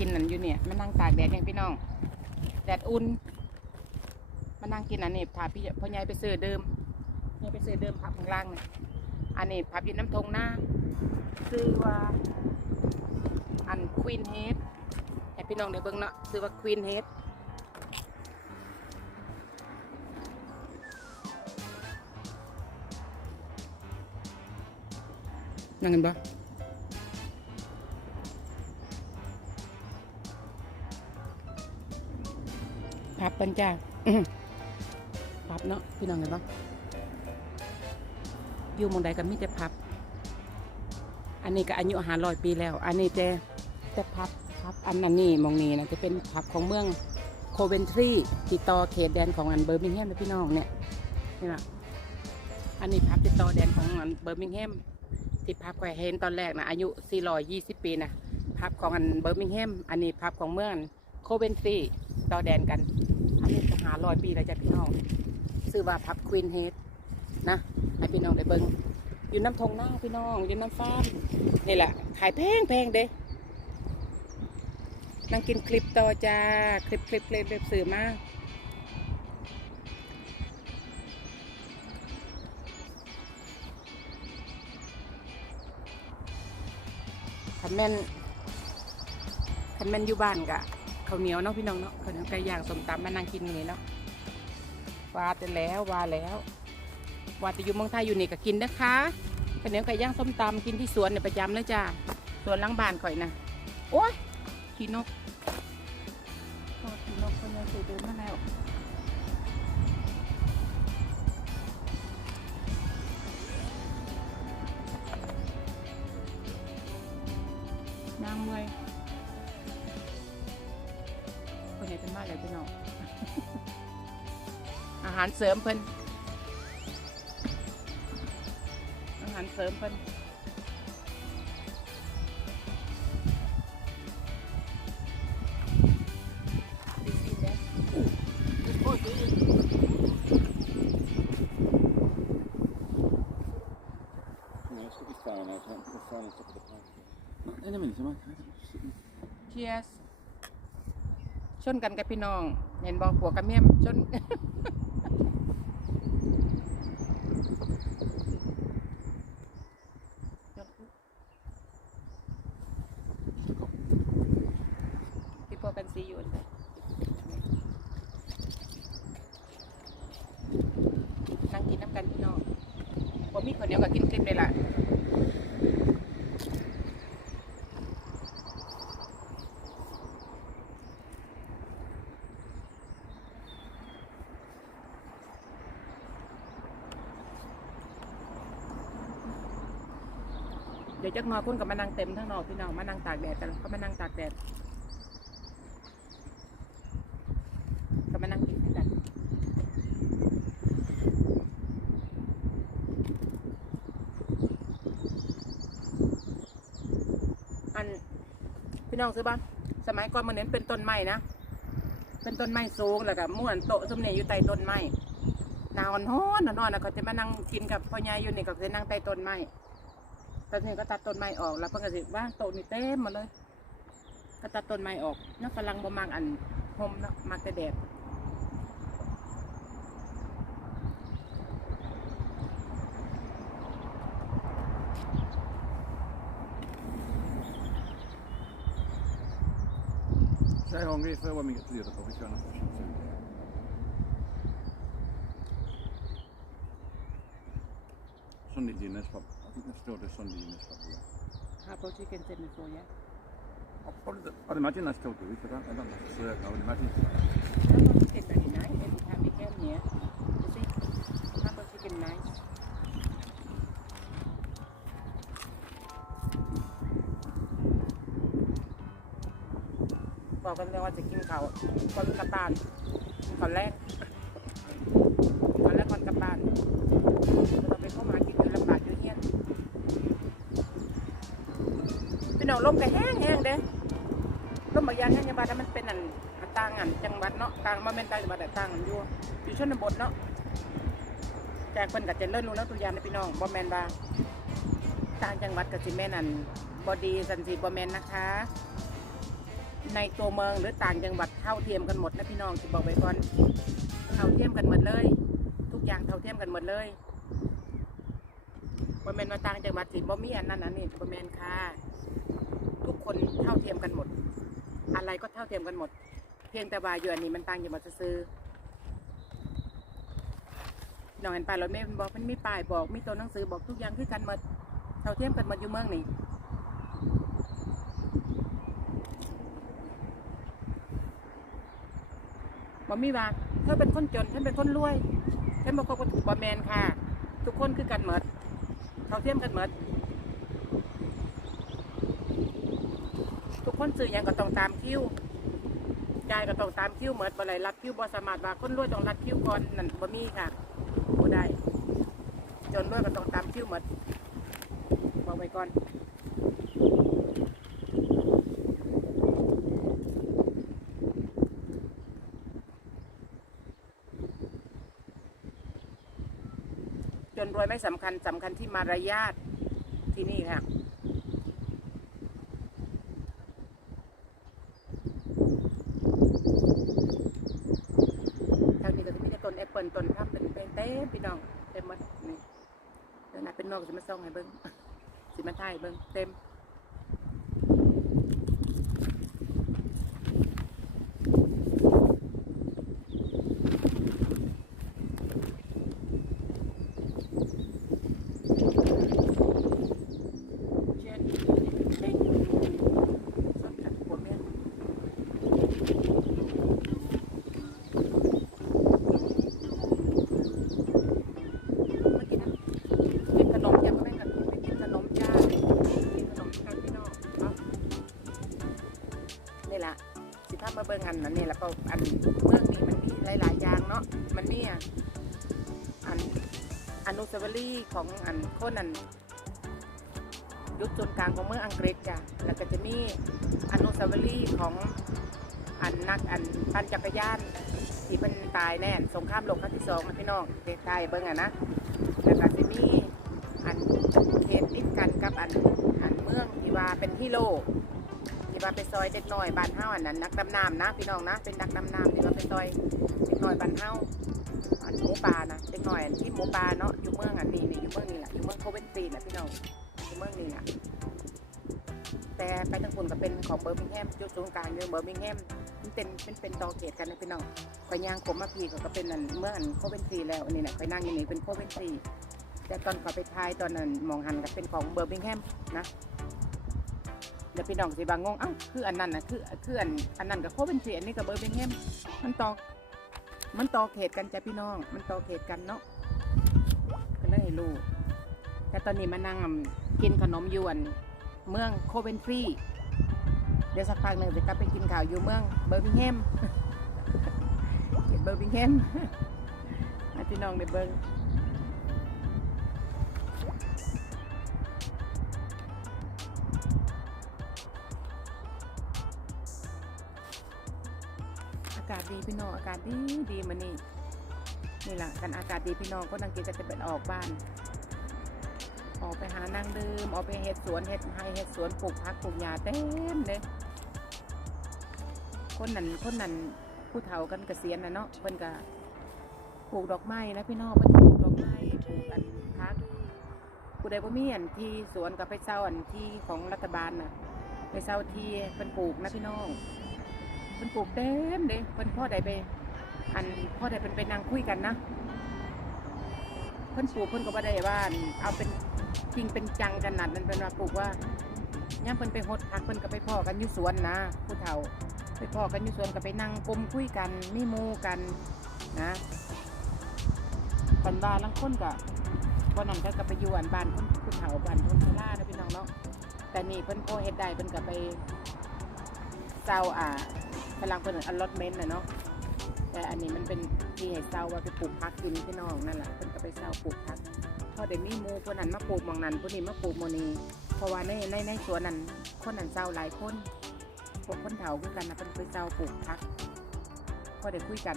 กินนั่นอยู่เนี่ยมานั่งตากแดดอย่างพี่น้องแดดอุ่นมานั่งกินอันนี้พาพี่พ่อใหญ่ไปซื้อเดิมยายไปซื้อเดิมพับข้างล่างเนี่ยอันนี้พับอยู่น้ำทงหน้าซื้อว่าอันควีนเฮดให้พี่น้องได้เบิ่งเนาะซื้อว่าควีนเฮดนั่งกันบ่ พับเป็นจ้าพับเนาะพี่น้องเห็นบ่อยู่มองใดก็มีแต่พับ อันนี้ก็อายุหาร้อยปีแล้ว อันนี้แต่แต่พับพับอันนั้นนี่มองนี้นะจะเป็นพับของเมืองโคเวนทรีติดต่อเขตแดนของอันเบอร์มิงแฮมนะพี่น้องเนี่ยนี่นะอันนี้พับติดต่อแดนของอันเบอร์มิงแฮมที่พับแขวเห็นตอนแรกนะอายุ 420 ปีนะพับของอันเบอร์มิงแฮมอันนี้พับของเมืองโคเวนทรีต่อแดนกันาร้อยปีแล้วจ้ะพี่น้องซื้อว่าพับควีนเฮดนะให้พี่น้องได้เบิ่งอยู่น้ำทงหน้าพี่น้องอยู่น้ำฟ้ามนี่แหละขายแพงแพงเด้นั่งกินคลิปต่อจ้า คลิปคลิปคลิปคลิปสื่อมาคันแม่นคันแม่นอยู่บ้านกะ ข้าวเหนียวเนาะพี่น้องเนาะข้าวเหนียวไก่ย่างสมตำมานั่งกินอย่างนี้เนาะว่าแต่แล้วว่าแล้วว่าแต่อยู่เมืองไทยอยู่นี่ก็กินนะคะข้าวเหนียวไก่ย่างส้มตำกินที่สวนเนี่ยประจำเลยจ้าสวนล้างบ้านข่อยนะโอ้ยขี้นกขี้นกคนยังเคยเดินมาแล้วนางเมื่อย เพิ่นมากเลยวพี่น้องอาหารเสริมเพิ่นอาหารเสริมเพิ่นเชียร์ ชนกันกับพี่น้อง เห็นบอกหัวกับเมียมชน People can see you in there. นั่งกินน้ำกันพี่น้องผมมีคนเดียวกับกินคลิปเลยล่ะ ดี๋ยวจักหนอยคุณกับมานั่งเต็มทั้งนอกพี่น้องมานั่งตากแดดกันก็มานั่งตากแดดก็มานั่งกินกันอันพี่น้องซื้อบ้านสมัยก่อนมันเน้นเป็นต้นไม้นะเป็นต้นไม้สูงแล้วก็ม่วนโต๊ะสมเนอยู่ใต้ต้นไม้นาวร้อนนอนนะเขาจะมานั่งกินกับพ่อใหญ่อยู่นี่ก็จะนั่งใต้ต้นไม้ ตอนนี้ก็ตัดต้นไม้ออกแล้วเพิ่นก็สิว่างโต๊ะนี่เต็มหมดเลย ก็ตัดต้นไม้ออกนักฝรั่งบ่มักอันห่มเนาะมักแต่แดด Säg hungrig för vad mycket tid på. Vi kör någon först. Sunday dinners pub. I think next door to Sunday dinners pub. Yeah. How about you can send me for yeah? Oh, what is it? Oh, the Martin next door to it. I don't, I don't know. So, no, the Martin. How about chicken very nice every time we came here? You see? How about chicken nice? บอกกันเลยว่าจะกินข้าวก่อนกลับบ้านกินก่อนแรกก่อนแรกก่อนกลับบ้านเราไปเข้ามากินกันลำบาก พี่น้องลมก็แห้งแห้งๆเด้ลมบางยางแห้งยังบานแล้วมันเป็นอันต่างอันจังหวัดเนาะต่างมาเป็นต่างจังหวัดแต่ต่างกันอยู่อยู่ชนบทเนาะแจกเพิ่นก็เจะเลิ่นรู้แล้วตัวอย่างนะพี่น้องบ่แมนว่าต่างจังหวัดกับสิแม่นอันบ่ดีสันสิบ่แมนนะคะ ในตัวเมืองหรือต่างจังหวัดเท่าเทียมกันหมดนะพี่น้องจะบอกไว้ก่อนเท่าเทียมกันหมดเลย ทุกอย่างเท่าเทียมกันหมดเลย บ่แมนว่าต่างจังหวัดสิบ่มีอันนั้นอันนี้บ่แมนค่ะ ทุกคนเท่าเทียมกันหมด อะไรก็เท่าเทียมกันหมด เพียงแต่ว่าอยู่อันนี้มันต่างจังหวัดซื่อน้องเห็นป้ายรถเมล์มันบอกมันมีป้ายบอกมีตัวหนังสือบอกทุกอย่างคือกันหมดเท่าเทียมกันหมดอยู่เมืองนี่บ่มีว่าเธอเป็นคนจนฉันเป็นคนรวยฉันบอกว่าถูกบอแมนค่ะ ทุกคนคือกันหมด เขาเทียมกันหมดทุกคนซื้อยังก็ต้องตามคิวจ่ายก็ต้องตามคิวหมดบ่ไรรับคิวบ่สามารถว่าคนรวยต้องรับคิวก่อนนั่นบ่มีค่ะบ่ได้ จนรวยก็ต้องตามคิวหมดบอกไว้ก่อน จนรวย ไม่สำคัญสำคัญที่มารยาทที่นี่ค่ะทางนี้ก็จะมีแต่ต้นแอปเปิลต้นพับเป็นเต้มเต็มพี่น้องเต็มหมดนี่เดินหน้าเป็นนอกสิมาซ่องให้เบิ้งสิมาถ่ายเบิ้งเต็ม ก็อันเมืองนี้มันมีหลาย ๆ อย่างเนาะมันมีอะอันอนุสาวรีย์ของอันคนอันยุคศูนกลางของเมืองอังกฤษจ้ะแล้วก็จะมีอนุสาวรีย์ของอันนักอันปั่นจักรยานที่เป็นตายแน่สงครามโลกครั้งที่สองนะพี่น้องใกล้ๆเบิ่งอะนะแล้วก็จะมีอันเขตติดกันกับอันอันเมืองที่ว่าเป็นฮีโร่ ที่ว่าไปซอยเด็กหน้อยบ้านเฮาอันนั้นนักดำน้ำนะพี่น้องนะ เป็นนักดำน้ำที่ว่าไปซอยเด็กหน้อยบ้านเฮาอันหมูป่านะเด็กหน้อยที่หมูป่าเนาะอยู่เมืองอันนี้นี่อยู่เมืองนี่แหละอยู่เมืองโคเวนตีนะพี่น้องอยู่เมืองนี้อะแต่ไปทางคุณก็เป็นของเบอร์มิงแฮมจุดศูนย์กลางอยู่เบอร์มิงแฮมมันเป็นเป็นเป็นตอเขตกันนะพี่น้องคอยย่างขมมาพีก็ก็เป็นอันเมืองอันโคเวนทรีแล้วอันนี้นะคอยนั่งอยู่นี่เป็นโคเวนทรีแต่ตอนขอไปทายตอนนั้นมองหันก็เป็นของเบอร์มิงแฮมนะ เดี๋ยวพี่น้องสิบางงงเอ้าคืออันนั้นนะคือคืออันอันนั้นกับโคเวนทรีอันนี้กับเบอร์มิงแฮมมันตอมันต่อเขตกันจ้ะพี่น้อง มันต่อเขตกันเนาะก็เลยให้รู้แต่ตอนนี้มานั่งกินขนมยวนเมืองโคเวนทรีเดี๋ยวสักพักหนึ่งจะกลับไปกินข้าวอยู่เมืองเบอร์มิงแฮมเบอร์มิงแฮมพี่น้องได้เบิ้งากาศดีพี่น้องอากาศดีดีมานี่นี่แหละกันอากาศดีพี่น้องก็นังกินจะเป็นออกบ้าน ออกไปหานั่งดื่มออกไปเฮ็ดสวนเฮ็ดไร่เฮ็ดสวนปลูกผักปลูกหญ้าเต็มเลยคนนั้นคนนั้นผู้เฒ่ากันเกษียณนะเนาะเพิ่นก็ปลูกดอกไม้นะพี่น้องเพิ่นก็ปลูกดอกไม้ปลูกอันพักผู้ใดบ่มีอันที่สวนก็ไปเช่าอันที่ของรัฐบาลน่ะไปเช่าที่เพิ่นปลูกนะพี่น้อง เพิ่นปลูกเต็มเลยเพิ่นพ่อใดไปอันพ่อใดเพิ่นไปนั่งคุยกันนะเพิ่นปลูกเพิ่นก็บ่ได้ว่าเอาเป็นจริงเป็นจังขนาดนั้นเป็นว่าปลูกว่าย่ามเพิ่นไปหดผักเพิ่นก็ไปพ่อกันอยู่สวนนะผู้เฒ่า ไปพ่อกันอยู่สวนก็ไปนั่งกลมคุยกันมีมูกันนะปันว่าลังคนก็บ่นั่นก็ก็ไปอยู่อันบ้านคนผู้เฒ่าบ้านคนชรานะพี่น้องเนาะแต่นี่เพิ่นพอเฮ็ดได้เพิ่นก็ไปเซาอ่า พลังเพิ่นอันลดเมนต์นะเนาะแต่อันนี้มันเป็นที่ให้เซาว่าไปปลูกผักกินพี่น้องนั่นแหละเพิ่นก็ไปเซาปลูกผักพอได้มีหมูคนนั้นมาปลูกมองนั้นคนนี้มาปลูกหมอนีเพราะว่าในในในสวนนั้นคนนั้นเจ้าหลายคนพวกคนเฒ่าคือกันนะเป็นไปเจ้าปลูกพักพอได้คุยกัน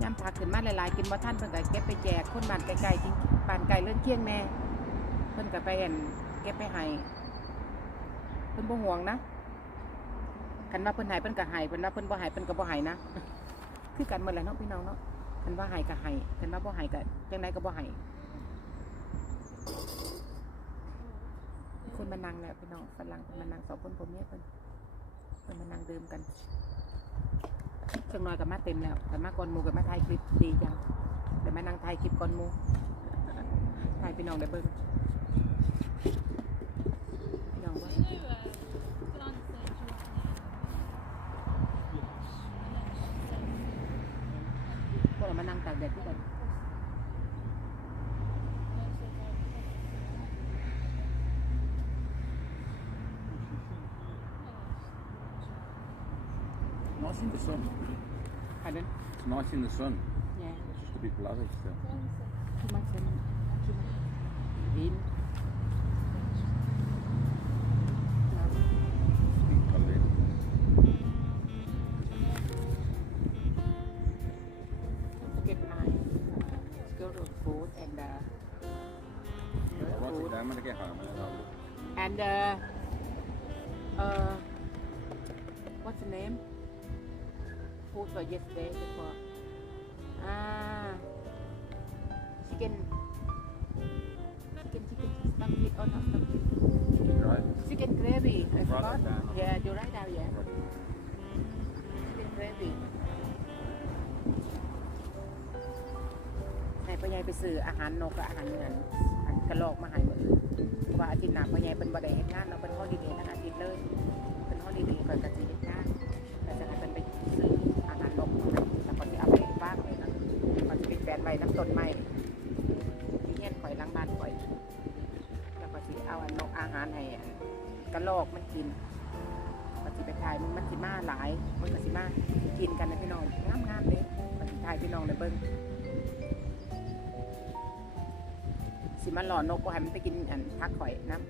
ย่ำผักขึ้นมาหลายๆกินบ่ท่านเพิ่นก็เก็บไปแจกคนบ้านไกลๆจริงบ้านไกลเลื่อนเคียงแน่เพิ่นก็ไปเห็นเก็บไปให้เพิ่นบ่ห่วงนะ คันว่าเพิ่นหายเพิ่นก็หายเพิ่นว่าเพิ่นบ่หายเพิ่นก็บ่หายนะ คือกันหมดแหละเนาะพี่น้องเนาะคันว่าหายก็หายคันว่าบ่หายก็จังไดก็บ่หายคนมานั่งแล้วพี่น้องฝรั่งเพิ่นมานั่งสองคนผมเมียเพิ่นเพิ่นมานั่งดื่มกันจังน้อยก็มาเต็มแล้วแต่มาก่อนมู่ก็มาถ่ายคลิปดีจังเดี๋ยวมานั่งถ่ายคลิปก่อนมูถ่ายพี่น้องได้เบิ่งพี่น้องว่า พวกเรามานั่งตากแดดที่กัน Nice in the sun. อันนั้น It's nice in the sun. แย่ It's just a bit bloody still. ที่มันเป็น write it down when I get home and then I'll look. and uh, uh, what's the name? Food for yesterday before. Ah, chicken. Chicken, chicken, stuffed it or not stuffed it? Right. Chicken gravy. I Write forgot. that down. Yeah, you write down, yeah. Chicken gravy. ให้พ่อใหญ่ไปซื้ออาหารนกกับอาหารเงินอันกระโหลกมาให้มื้ออื่นเพราะ ว่าอาทิตย์หน้าพ่อใหญ่เป็นบ่ได้เฮ็ดงานเนาเป็นฮอลิเดย์ทั้งอาทิตย์เลยเป็นฮอลิเดย์ก่อนก็สิเฮ็ดงานก็จะให้เพิ่นไปซื้ออาหารนกมแล้วก็สิเอาไปฝากไว้นั่นก็สิไปแปลนไว้น้ำต้นไม้ที่เฮียนข่อยหลังบ้านข่อยแล้วก็สิเอาอันนกอาหารให้กระโหลกมันกินก็สิไปถ่ายมันมันสิมาหลายมันก็สิมากินกันนะพี่น้องงามๆเด้ก็สิถ่ายพี่น้องได้เบิ่ง มันหล่อนกบ่ให้มันไปกินอันพักข่อยนะ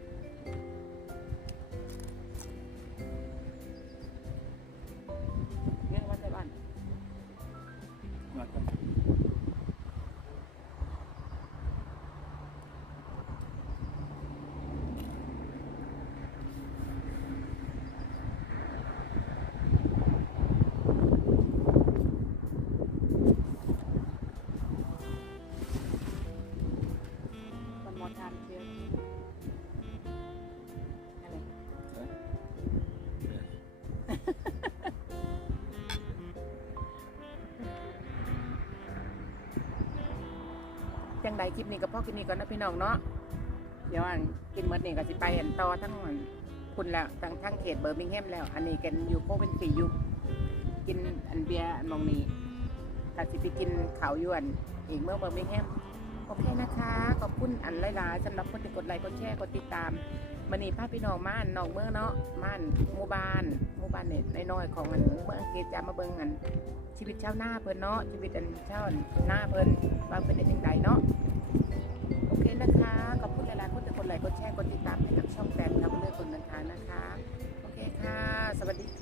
งใดคลิปนี้กับพ่อคลิปนี้ก่อนนะพี่น้องเนาะเดี๋ยวอันกินเมื่อนี่ก็สิไปอันต่อทั้งคุณแล้วทั้งทั้งเขตเบอร์มิงแฮมแล้ว อันนี้กันอยู่โคเป็นฟรีอยู่กินอันเบียร์อันมองนี้ก็สิไปกินเขาวยวนอีกเมื่อเบอร์มิงแฮมโอเคนะคะขอบคุณอันหลายๆสำหรับคนที่กดไลค์กดแชร์กดติดตามมันนี่พาพี่น้องมานนอกเมืองเนาะมานหมู่บ้านหมู่บ้านเนี่ยน้อยๆของอันเมืองอังกฤษจะมาเบิ่งอันชีวิตชาวหน้าเพิ่นเนาะชีวิตอันชาวหน้าเพิ่นว่าเพิ่นเป็นจังไดเนาะ โอเคนะคะขอบคุณหลายๆคนที่กดไลค์กดแชร์กดติดตามให้กับช่องแต้มทำเรื่องคนเดินทางนะคะ โอเคค่ะ สวัสดีค่ะ